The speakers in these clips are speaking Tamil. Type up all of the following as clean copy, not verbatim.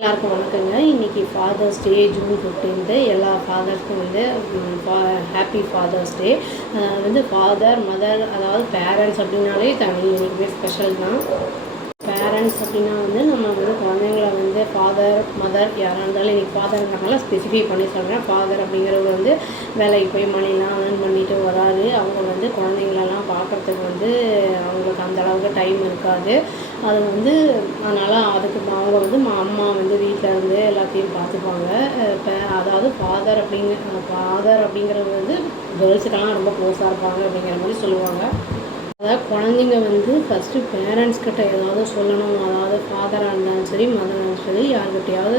எல்லாருக்கும் வணக்கங்க. இன்றைக்கி ஃபாதர்ஸ் டே ஜூன் 15 எல்லா ஃபாதர்ஸ்க்கும் வந்து ஹாப்பி ஃபாதர்ஸ் டே. வந்து ஃபாதர் மதர் அதாவது பேரண்ட்ஸ் அப்படின்னாலே இன்றைக்கி ஸ்பெஷல் தான். பேரண்ட்ஸ் அப்படின்னா வந்து நம்ம வந்து குழந்தைங்கள வந்து ஃபாதர் மதர் யாராக இருந்தாலும் இன்றைக்கி ஃபாதர்ங்கிறனால ஸ்பெசிஃபை பண்ணி சொல்கிறேன். ஃபாதர் அப்படிங்கிறவர் வந்து வேலைக்கு போய் மணிலாம் ஏர்ன் பண்ணிட்டு வராரு. அவங்க வந்து குழந்தைங்களெல்லாம் பார்க்குறதுக்கு வந்து அவங்களுக்கு அந்தளவுக்கு டைம் இருக்காது. அது வந்து அதனால் அதுக்கு அவங்க வந்து அம்மா வந்து வீட்டில் இருந்து எல்லாத்தையும் பார்த்துப்பாங்க. இப்போ அதாவது ஃபாதர் அப்படிங்கிறவங்க வந்து கேர்ள்ஸுக்கெல்லாம் ரொம்ப க்ளோஸாக இருப்பாங்க அப்படிங்கிற மாதிரி சொல்லுவாங்க. அதாவது குழந்தைங்க வந்து ஃபஸ்ட்டு பேரண்ட்ஸ்கிட்ட ஏதாவது சொல்லணும். அதாவது ஃபாதராக இருந்தாலும் சரி மதராக இருந்தாலும் சரி யார்கிட்டையாவது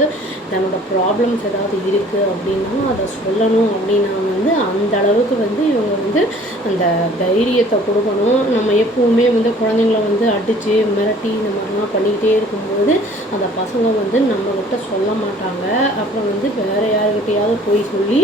தன்னோட ப்ராப்ளம்ஸ் ஏதாவது இருக்குது அப்படின்னா அதை சொல்லணும். அப்படின்னா வந்து அந்த அளவுக்கு வந்து இவங்க வந்து அந்த தைரியத்தை கொடுக்கணும். நம்ம எப்பவுமே வந்து குழந்தைங்கள வந்து அடித்து மிரட்டி இந்த மாதிரிலாம் பண்ணிக்கிட்டே இருக்கும்போது அந்த பசங்க வந்து நம்மக்கிட்ட சொல்ல மாட்டாங்க. அப்புறம் வந்து வேறு யார்கிட்டையாவது போய் சொல்லி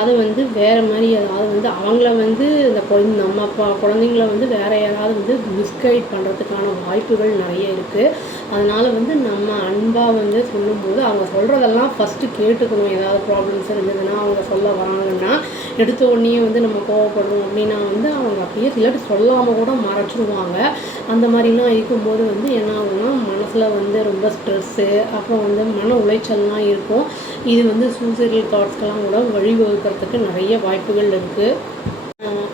அது வந்து வேறு மாதிரி அதாவது வந்து அவங்கள வந்து இந்த நம்ம குழந்தைங்கள வந்து வேறு யாராவது வந்து மிஸ்கைட் பண்ணுறதுக்கான வாய்ப்புகள் நிறைய இருக்குது. அதனால் வந்து நம்ம அன்பாக வந்து சொல்லும்போது அவங்க சொல்கிறதெல்லாம் ஃபஸ்ட்டு கேட்டுக்கணும். ஏதாவது ப்ராப்ளம்ஸ் இருந்ததுன்னா அவங்க சொல்ல வராங்கன்னா எடுத்த உடனே வந்து நம்ம கோவப்படணும் அப்படின்னா வந்து அவங்க அப்படியே இல்லாட்டி சொல்லாமல் கூட மறைச்சிடுவாங்க. அந்த மாதிரிலாம் இருக்கும்போது வந்து என்ன ஆகுதுன்னா மனசில் வந்து ரொம்ப ஸ்ட்ரெஸ்ஸு அப்புறம் வந்து மன உளைச்சல்லாம் இருக்கும். இது வந்து சூசைடல் தாட்ஸ்க்கெல்லாம் கூட வழிவகுக்கிறதுக்கு நிறைய வாய்ப்புகள் இருக்குது.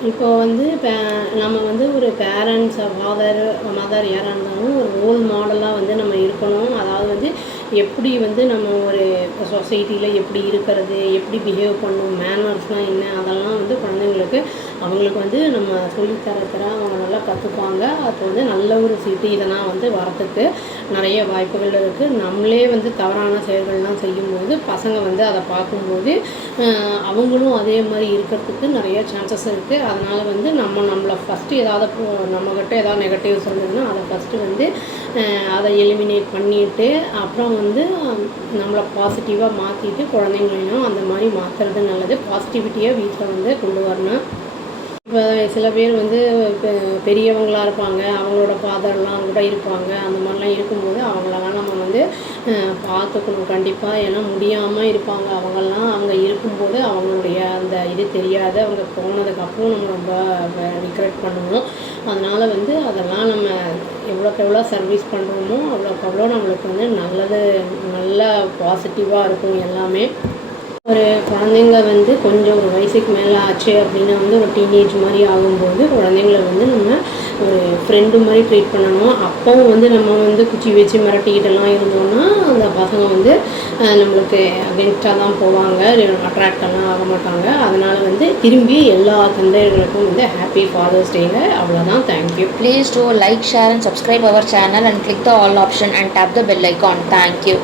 இப்போ வந்து நம்ம வந்து ஒரு பேரண்ட்ஸ் ஃபாதர் மதர் யாராக இருந்தாலும் ஒரு ரோல் மாடலாக வந்து நம்ம இருக்கணும். அதாவது வந்து எப்படி வந்து நம்ம ஒரு சொசைட்டியில் எப்படி இருக்கிறது, எப்படி பிஹேவ் பண்ணணும், மேனர்ஸ்லாம் என்ன அதெல்லாம் வந்து குழந்தைங்களுக்கு அவங்களுக்கு வந்து நம்ம சொல்லித்தர அவங்க நல்லா கற்றுப்பாங்க. அப்போ வந்து நல்ல ஒரு சிட்டிசனாக வந்து வரத்துக்கு நிறைய வாய்ப்புகள் இருக்குது. நம்மளே வந்து தவறான செயல்கள்லாம் செய்யும்போது பசங்க வந்து அதை பார்க்கும்போது அவங்களும் அதே மாதிரி இருக்கிறதுக்கு நிறைய சான்சஸ் இருக்குது. அதனால் வந்து நம்மளை ஃபஸ்ட்டு ஏதாவது நம்மக்கிட்ட ஏதாவது நெகட்டிவ்ஸ் இருந்ததுன்னா அதை ஃபஸ்ட்டு வந்து அதை எலிமினேட் பண்ணிவிட்டு அப்புறம் வந்து நம்மளை பாசிட்டிவாக மாற்றிட்டு குழந்தைங்களையும் அந்த மாதிரி மாற்றுறது நல்லது. பாசிட்டிவிட்டியை வீட்டில் வந்து கொண்டு வரணும். இப்போ சில பேர் வந்து பெரியவங்களாக இருப்பாங்க, அவங்களோட ஃபாதர்லாம் கூட இருப்பாங்க. அந்த மாதிரிலாம் இருக்கும்போது அவங்களெல்லாம் நம்ம வந்து பார்த்துக்கணும் கண்டிப்பாக. ஏன்னா முடியாமல் இருப்பாங்க அவங்கெல்லாம். அவங்க இருக்கும்போது அவங்களுடைய அந்த இது தெரியாது. அவங்க போனதுக்கப்புறம் நம்ம ரொம்ப ரிக்ரெட் பண்ணுவோம். அதனால் வந்து அதெல்லாம் நம்ம எவ்வளோக்கு எவ்வளோ சர்வீஸ் பண்ணுறோமோ அவ்வளோக்கு அவ்வளோ நம்மளுக்கு வந்து நல்ல பாசிட்டிவாக இருக்கும் எல்லாமே. ஒரு குழந்தைங்க வந்து கொஞ்சம் ஒரு வயசுக்கு மேலே ஆச்சு அப்படின்னா வந்து ஒரு டீனேஜ் மாதிரி ஆகும்போது குழந்தைங்கள வந்து நம்ம ஒரு ஃப்ரெண்டு மாதிரி ட்ரீட் பண்ணணும். அப்போவும் வந்து நம்ம வந்து குச்சி வச்சு மிரட்டிக்கிட்டெல்லாம் இருந்தோம்னா அந்த பசங்க வந்து நம்மளுக்கு அகென்ஸ்டாக தான் போவாங்க, அட்ராக்டெல்லாம் ஆக மாட்டாங்க. அதனால் வந்து திரும்பி எல்லா தந்தையர்களுக்கும் வந்து ஹாப்பி ஃபாதர்ஸ் டேங்க. அவ்வளோதான். Thank you. Please do like, share and subscribe our channel and click the all option and tap the bell icon. Thank you.